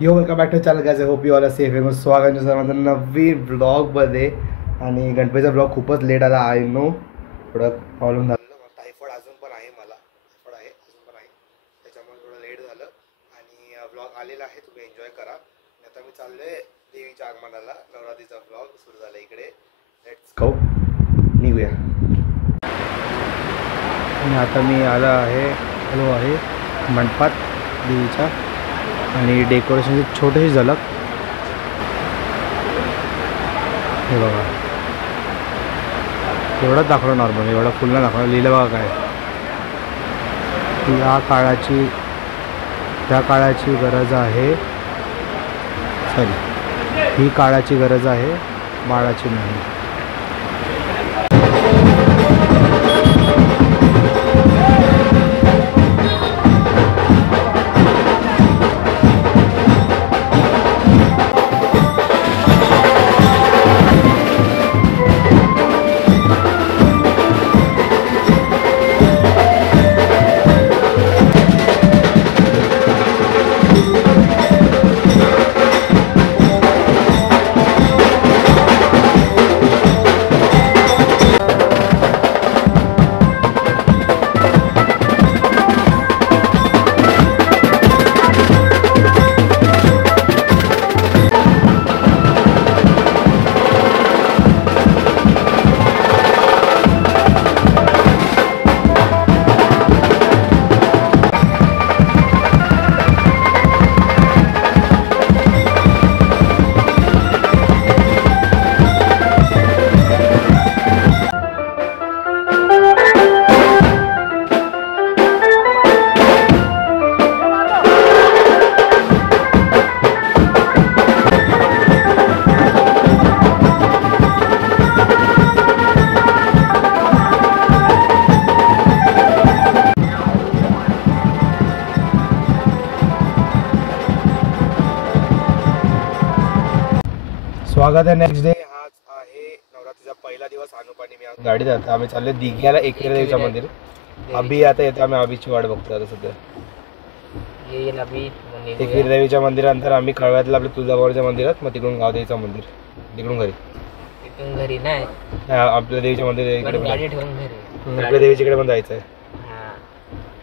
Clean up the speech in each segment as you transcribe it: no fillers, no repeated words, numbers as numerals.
Yo welcome back to channel guys, hope you all are safe आहे. स्वागत आहे माझं नवीन ब्लॉगमध्ये. आणि गणपतीचा ब्लॉग खूपच लेट आला. आय नो, थोडं प्रॉब्लेम झालं. टायफॉइड अजून पण आहे, मला टायफॉइड आहे अजून पण आहे, त्याच्यामुळे थोडं लेट झालं. आणि ब्लॉग आलेला आहे, तुम्ही एन्जॉय करा. आता मी चाललोय देवीच्या आगमनाला. नवरात्रीचा ब्लॉग सुरू झाला इकडे. लेट्स गो, निघूया. आणि आता मी आलो आहे मंडपात देवीच्या. आणि डेकोरेशनची छोटीशी झलक हे बघा. एवढंच दाखवलं नॉर्मल, एवढं फुल नाही दाखवलं. लिहिलं बघा काय, त्या काळाची गरज आहे. सॉरी, ही काळाची गरज आहे, बाळाची नाही. स्वागत आहे नेक्स्ट डे. आज आहे नवरात्रीचा पहिला दिवस. अनुपानी मी गाडी जातो. आम्ही चालले दिघ्याला एकविरा देवीच्या मंदिर. अभि आता येतो, आम्ही अभिची वाट बघतो आता सध्या. एकविरा देवीच्या मंदिरानंतर आम्ही कळव्यातलं आपल्या तुळजाभवानीच्या मंदिरात, मग तिकडून गावदेवीचं मंदिर, तिकडून घरी नाही आपल्या देवीच्या मंदिर आपल्या देवीच्याकडे पण जायचं आहे.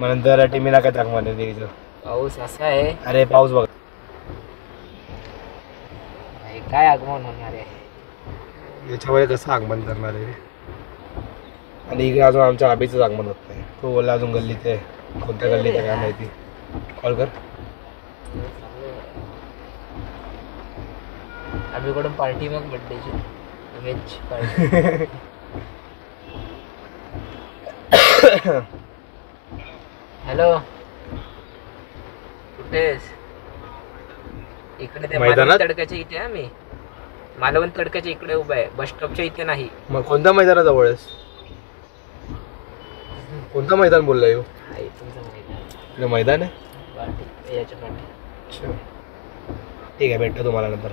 मग नंतर टीमीला काय ताक मारले देवीचं. पाऊस असा आहे. अरे पाऊस बघ, काय आगमन होणार आहे याच्यामध्ये, कसं आगमन करणार आहे. आणि इकडे अजून आमच्या आबीचंच आगमन होत नाही. तो बोलला अजून गल्लीत आहे, कोणत्या गल्लीत आहे काय माहिती. कॉल कर. आबीकडून पार्टी, मग बर्थडेची व्हेज पार्टी. हॅलो, कुठेस? इकडे ते मालवण तडक्याच्या इथे. आम्ही मालवण तडक्याच्या इकडे उभा आहे, बस स्टॉपच्या इथे नाही. मग कोणत्या मैदानाजवळ आहेस? कोणतं मैदान बोलला येऊ? मैदान आहे याच्या पाठी. ठीक आहे, भेटतो तुम्हाला नंतर.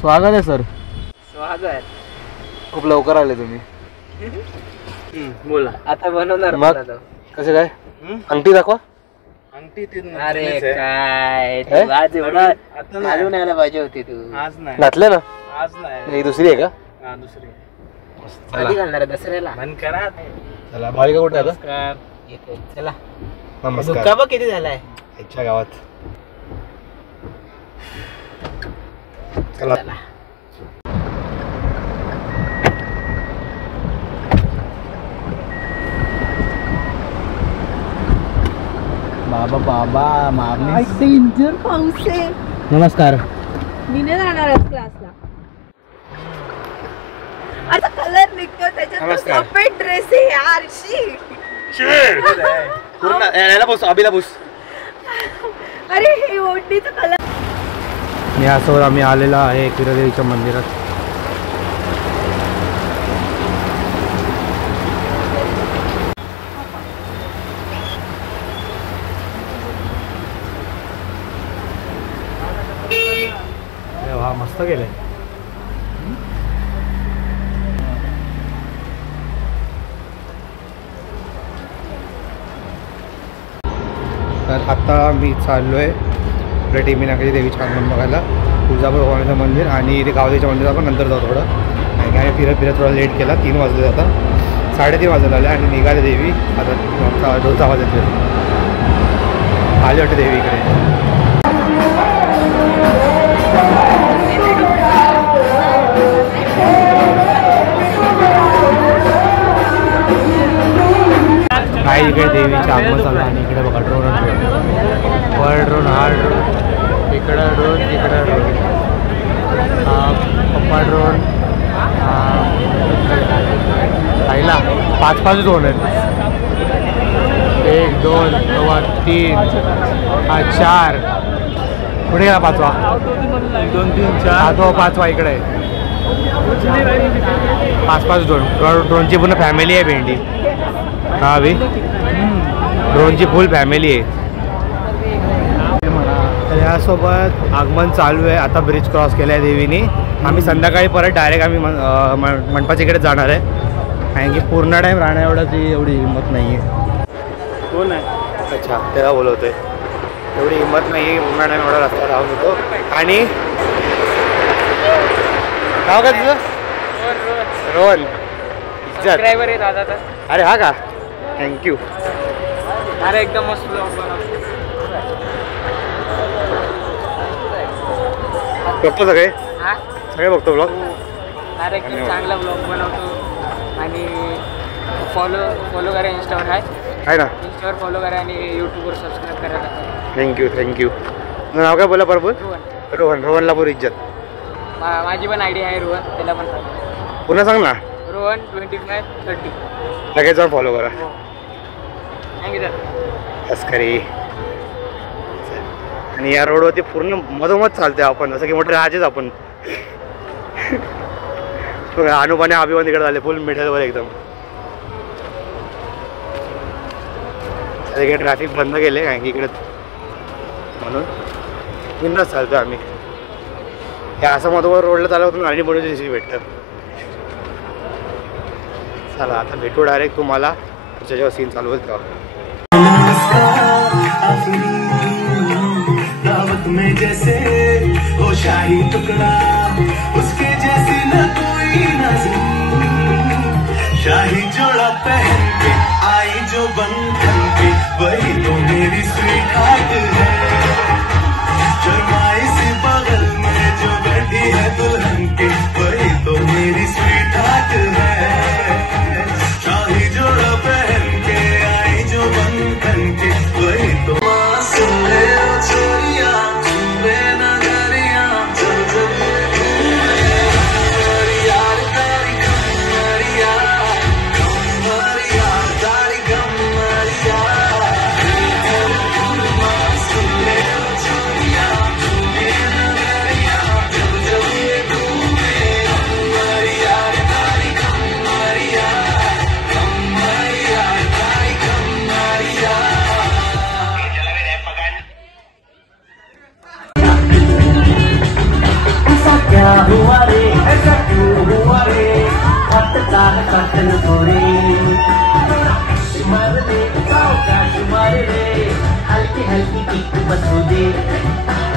स्वागत आहे सर. स्वागत. खूप लवकर आले तुम्ही. बोला, आता बनवणार. मग कसं काय? अंगठी दाखवा. अंगठी. अरे काय तू आज एवढा घालून यायला पाहिजे होती. तू आज नाही घातले ना? आज नाही. ही दुसरी आहे का? हा, दुसरी. कधी घालणार आहे? दसऱ्याला. मन करा. चला, भाविका कुठे आता? चला, नमस्कार. धुक्का बघ किती झालाय आजच्या गावात. चला. बाबा मारली. डेंजर पाऊस आहे. नमस्कार. मी नाही जाणार आज क्लासला. आता कलर निघतो त्याच्यात, सफेद ड्रेस आहे यार. पूर्ण याला बस, अभिला बस. अरे हे ओढणीचा कलर. मी यासोबत आम्ही आलेला आहे एकविरा देवीच्या मंदिरात. मस्त गेले. तर आत्ता मी चाललो आहे आपल्या टिमीनाकाची देवीच्या आगमन बघायला, तुळजापूर भवानीचं मंदिर आणि ते गावदेवीच्या मंदिरात आपण नंतर जाऊ थोडं. आणि काय फिरत थोडा लेट केला, 3 वाजले आता, 3:30 वाजले आले आणि निघाले देवी. आता 2 आवाज येते आले वाटते देवी इकडे. काही इकडे देवीचे आगमन चालू आणि इकडे बघा ड्रोन वर्ल्ड ड्रोन, हा ड्रोन, इकडं ड्रोन, तिकडं ड्रोन, पप्पा ड्रोन, आईला 5 ड्रोन आहेत. 1 2 3 4 पुढे गेला 5वा, 2 3 4 हा तो 5वा इकडे आहे. 5 ड्रोन. ड्रोनची पूर्ण फॅमिली आहे भेंडी. हा अभि ड्रोनची फुल फॅमिली आहे. तर यासोबत आगमन चालू आहे. आता ब्रिज क्रॉस केला आहे देवीने. आम्ही संध्याकाळी परत डायरेक्ट आम्ही मंडपाच्या इकडे जाणार आहे, कारण की पूर्ण टाईम राहण्या एवढी हिंमत नाही आहे. कोण आहे? अच्छा, त्याला बोलवतो आहे. एवढी हिंमत नाही आहे की पूर्ण टाईम एवढा रस्ता राहून होतो. आणि नाव काय तुझं? रोहन. ड्रायव्हर आहे दादा. तर अरे हा का, थँक्यू. अरे एकदम मस्त ब्लॉग बघतो सगळे हा सगळे बघतो ब्लॉग. अरे एकदम चांगला ब्लॉग बनवतो आणि फॉलो करा. इंस्टावर आहे ना, इंस्टावर फॉलो करा आणि यूट्यूबवर सबस्क्राईब करा. थँक्यू. नाव काय बोला बरोबर? रोहन. रोहनला पूर इज्जत. माझी पण आयडी आहे रोहन, त्याला पण पुन्हा सांग ना. रोहन 2530. लगेच जाऊन फॉलो करा. Thank you sir. तस्करी. आणि या रोडवरती पूर्ण मधोमध चालते आपण, जसं की मोठे राजेच आपण. अनुपाने अभिमान तिकडे झाले फुल मिठलवर एकदम. इकडे ट्रॅफिक बंद केले कारण की इकडे, म्हणून बिंदास चालतो आम्ही. हे असं मधोमध रोडला चालू होतं आणि म्हणून दिवशी भेटतं. चला आता भेटू डायरेक्ट तुम्हाला पुढच्या जेव्हा सीन चालू होईल तेव्हा. दावत में जैसे वो शाही टुकड़ा, उसके जैसी न कोई नज़र. शाही जोड़ा पहन के आई जो बंधन के, वही तो मेरी स्वीट हार्ट है. शर्माई सी बगल में जो बैठी है दुल्हन के, वही तो मेरी स्वीट हार्ट है. शाही जोड़ा पहन के आई जो बंधन के, वही तो सुन ले चोरिया छुपे नजरिया चल चल यार तारी कमरिया कमरिया तारी कमरिया. सुन ले चोरिया छुपे नजरिया चल चल कमरिया तारी कमरिया कमरिया तारी कमरिया. क्या हुआ रे, ऐसा क्यों हुआ रे, हटता है कटन थोड़े. शुमार रे गाँव का शुमार रे, हल्की हल्की किक बसू दे.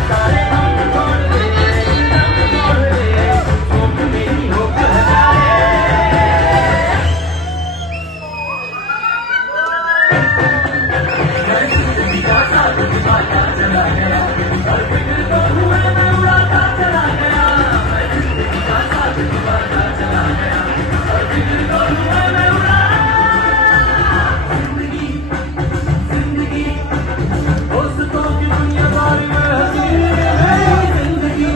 सारे हम छोड़ दे, सोच मेरी हो कर जाए. चला गया और फिक्र तो हुए मैं उड़ाता चला गया. जिंदगी दोस्तों की दुनियादारी में हंसी है. जिंदगी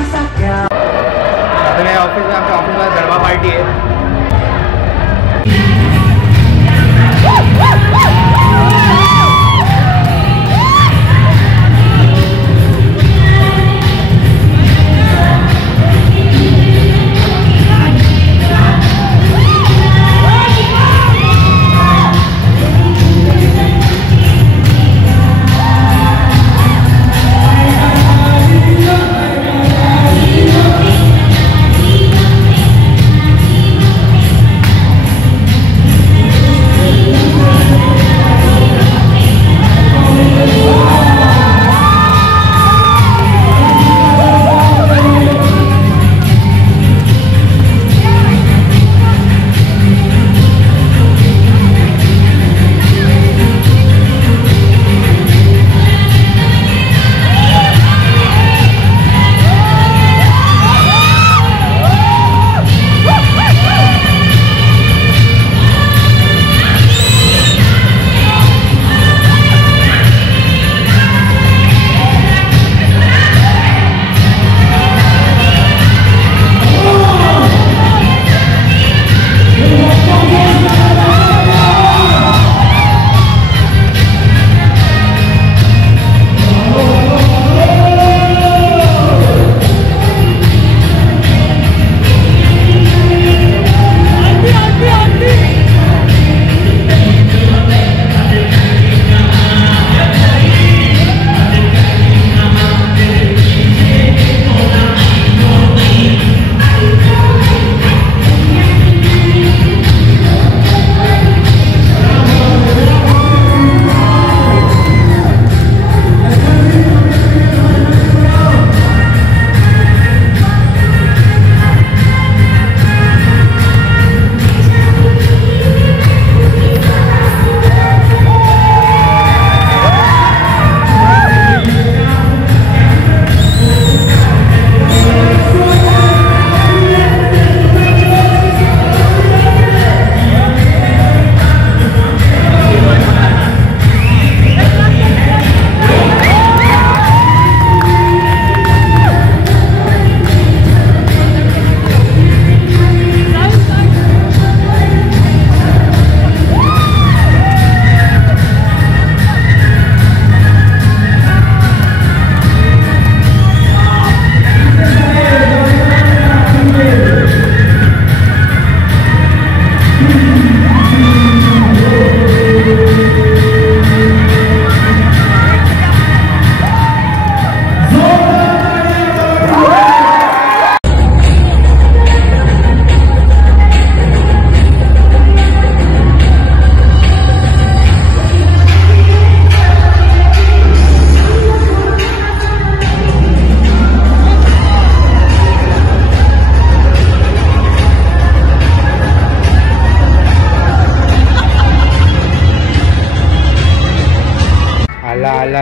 ऐसा क्या. अपने ऑफिस में, आमच्या ऑफिसला गरबा पार्टी आहे.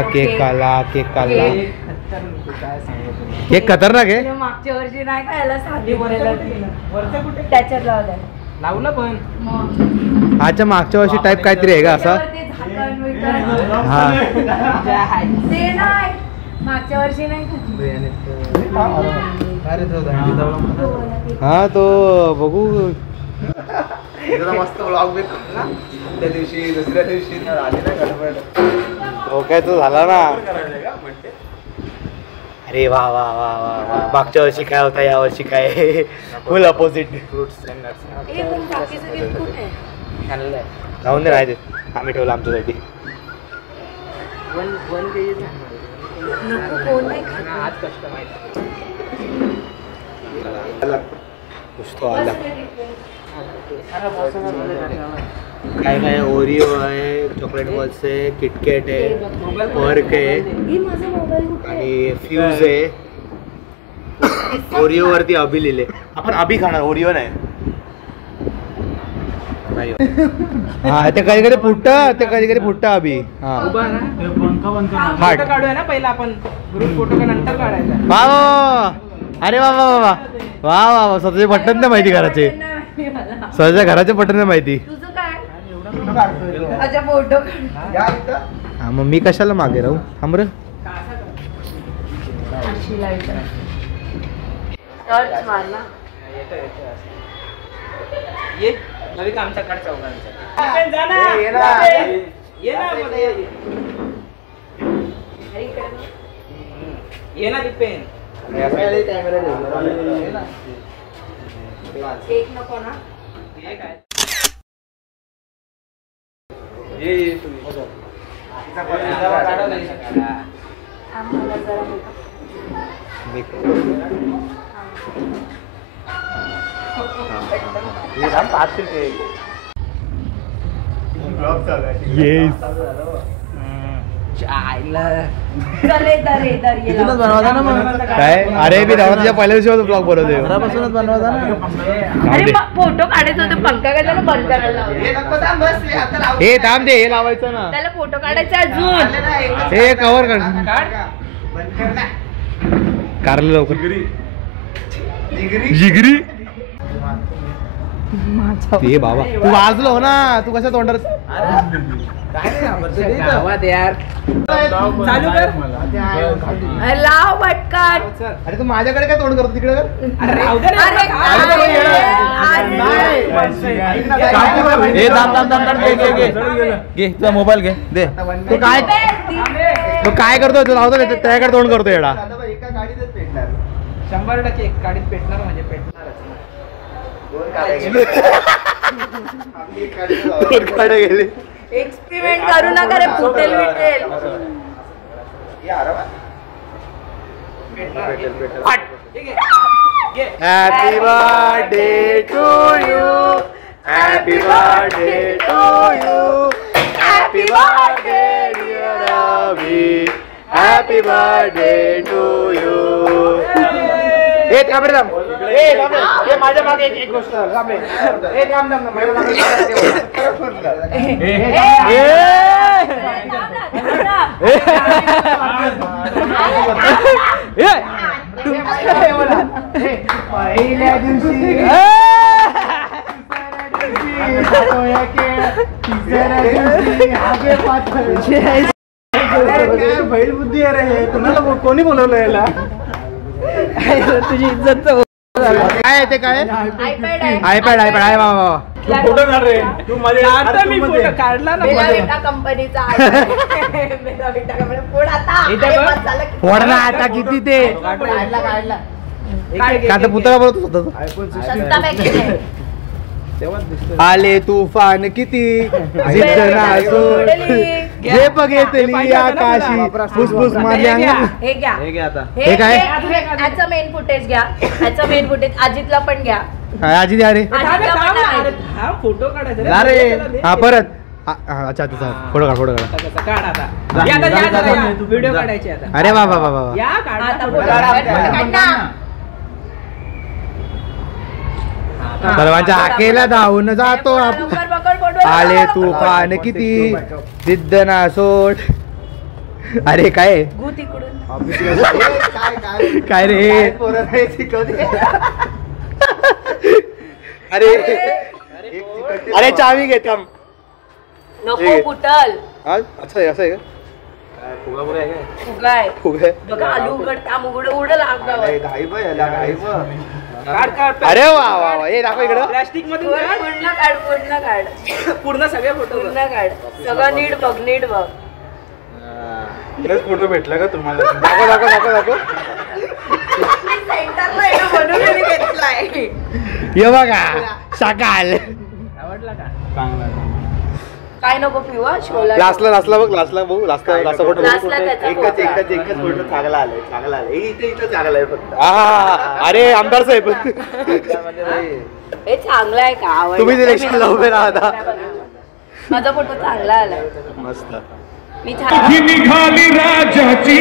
काढला केक काढला केक खतरनाक आहे. मागच्या वर्षी नाही का याला साधी त्याच्यात लावलंय लावलं पण अच्छा मागच्या वर्षी टाईप काहीतरी आहे का असा. हा ते नाही मागच्या वर्षी नाही हा तो बघू. मस्त ब्लॉग बी त्या दिवशी दुसऱ्या दिवशी आली ना गडबड. हो काय तो झाला ना. अरे वा वा वा वा वा. मागच्या वर्षी काय होता या वर्षी काय फुल अपोजिट. जाऊन दे राहते आम्ही ठेवलं आमच्यासाठी. आज कस्टमाइज काय काय ओरिओ आहे, चॉकलेट बॉल्स आहे, किटकॅट आहे, पर्क आहे आणि फ्यूज आहे. ओरिओ वरती अभि लिहिले. आपण अभि खाणार ओरिओ नाही. हा ते कधी कधी फुटतं ते कधी कधी फुटतं अभि. हा फोटो काढूया ना पहिला आपण ग्रुप फोटो का नंतर काढायचा. वा वा. अरे वा वा वा वा वा वा. स्वतःचे बटन नाही माहिती घराचे. स्वतःच्या घराचे बटन नाही माहिती. तुझं काय अच्छा फोटो हा मग मी कशाला मागे राहू. आमर ये नवी आमचा काढ चौघांचा. ये ना दिपेन. एक नको ना काय. अरे मी तुझ्या पहिल्या दिवशी ब्लॉग बनवतोय. घरापासूनच बनवता ना. अरे फोटो काढायचं होतं पंखा काय त्याला बंद करायला लावलं. हे थांब दे हे लावायचं ना. त्याला फोटो काढायचा अजून हे कव्हर कर. कारलं लवकर. जिगरी ते बाबा तू वाजलो ना. तू कशा तोंडात गावात यार चालू कर. लाव पटकन. अरे तू माझ्याकडे काय तोंड करतो तिकडे. अरे राहू दे रे. घे तुझा मोबाईल घे दे. तू काय करतोय. तू लावतो त्याकडे तोंड करतो येडा. 100% एक गाडीत पेटणार म्हणजे पेटणारच. गेले. एक्सपेरिमेंट करू नका रे फुटेल विटेल. Happy birthday to you. Happy birthday to you. Happy birthday dear Abhi. Happy birthday to you. ए थांब रे थांब. ए थांब रे. माझ्या मागे एक गोष्ट थांब रे. ए थांब थांब माझ्या मागे पहिल्या दिवशी बैल बुद्धी आहे. कुणाला कोणी बोलवलं याला. तुझी इज्जत काय ते काय आयपॅड आहे. आयपॅड आयपॅड आहे बाबा. फोटो काढ रे तू माझ्या. मी फोटो काढला ना. बेला विटा कंपनीचा बेला विटा कंपनी फोड आता. इथं बघ. बस झालं की- फोड ना आता किती ते का तर पुतळा बोलत होता. सस्ता पॅकेज आहे. आले तुफान किती जिद्द ना सोडली. जे बघितली आकाशी फुसफुस माझ्या अंगात. हे घ्या हे काय? ह्याचं मेन फुटेज घ्या. ह्याचं मेन फुटेज अजितला पण घ्या. आजी द्या रे. अजितला पण नाही. हा फोटो काढायचा अरे हा परत अच्छा अच्छा फोटो काढ फोटो काढ. काढ आता. व्हिडिओ काढायचे आता. अरे वा वा वा वा. या काढ आता फोटो फोटो काढा. काढ ना. सर्वांच्या हाकेला धावून जातो आपण. लवकर पकड फोटो. आले तुफान किती जिद्द ना सोड. अरे काय गु तिकडून काय रे अरे अरे चावी घे थांब. नको फुटल. अच्छा असं आहे का? फुगाय फुगे बघा आलू उघड काम उघड उडल अंगावर. अरे वा वा वा हे दाखव इकडं. प्लास्टिक मधून पूर्ण काढ पूर्ण काढ पूर्ण सगळे फोटो पूर्ण काढ सगळं नीट बघ नीट बघ. फोटो भेटला का तुम्हाला? दाखव दाखव दाखव दाखव. सेंटरला आहे ना म्हणून मी घेतलाय. हे बघा शाकाल आवडला का? चांगला काय नको पिवा शोला. लास्टला बघ लास्टला बघू लास्टला फोटो लास्टला त्याचा एकच फोटो चांगला आलाय इथे चांगला आहे फक्त. अरे आमदार साहेब हे चांगलं आहे का आवडलं? तुम्ही इलेक्शनला उभे राहता. माझा फोटो चांगला आलाय. मस्त. मी पालखी निघाली राजाची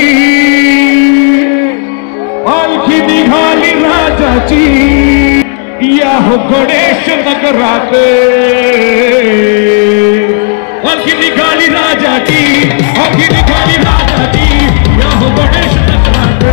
पालखी निघाली राजाची या हो गणेश नगरात पालखी निघाली राजाची पालखी निघाली राजाची या हो गणेश नगरात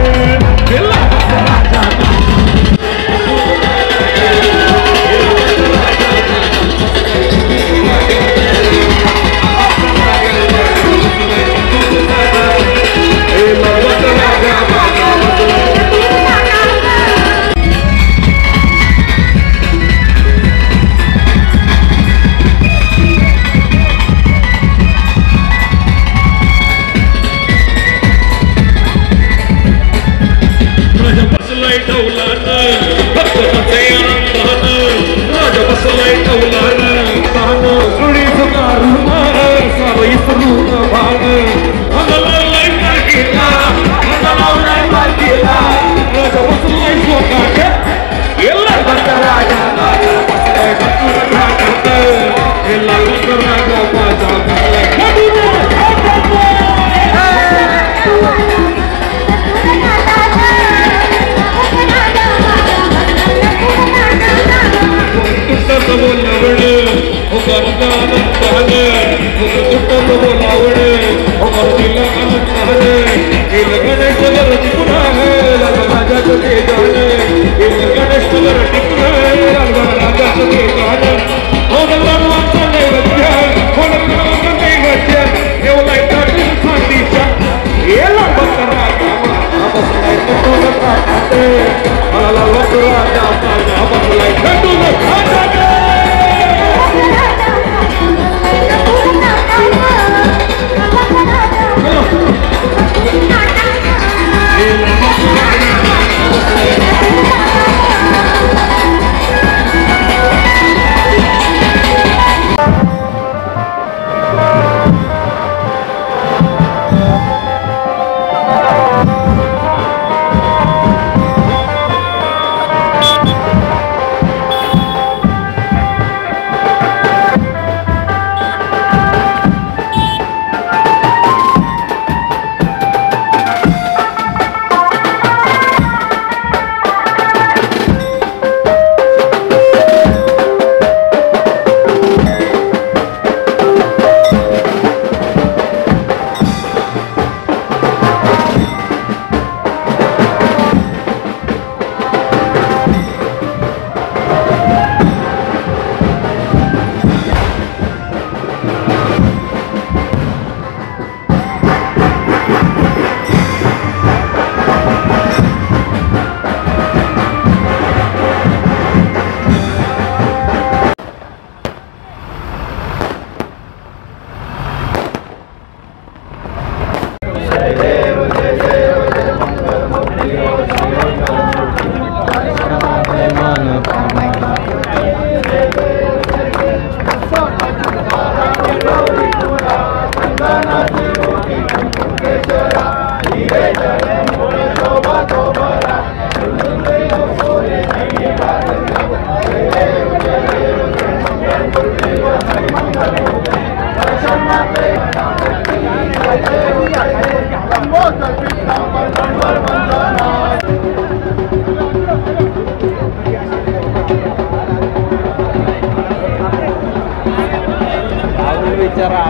राजा विचारा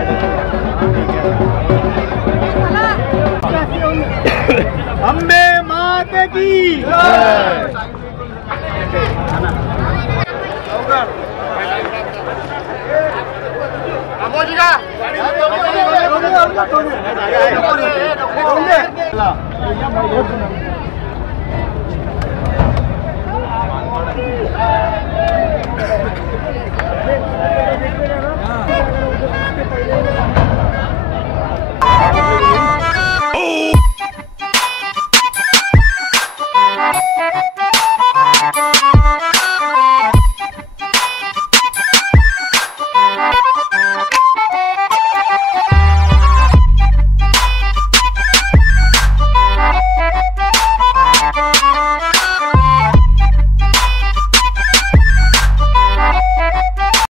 की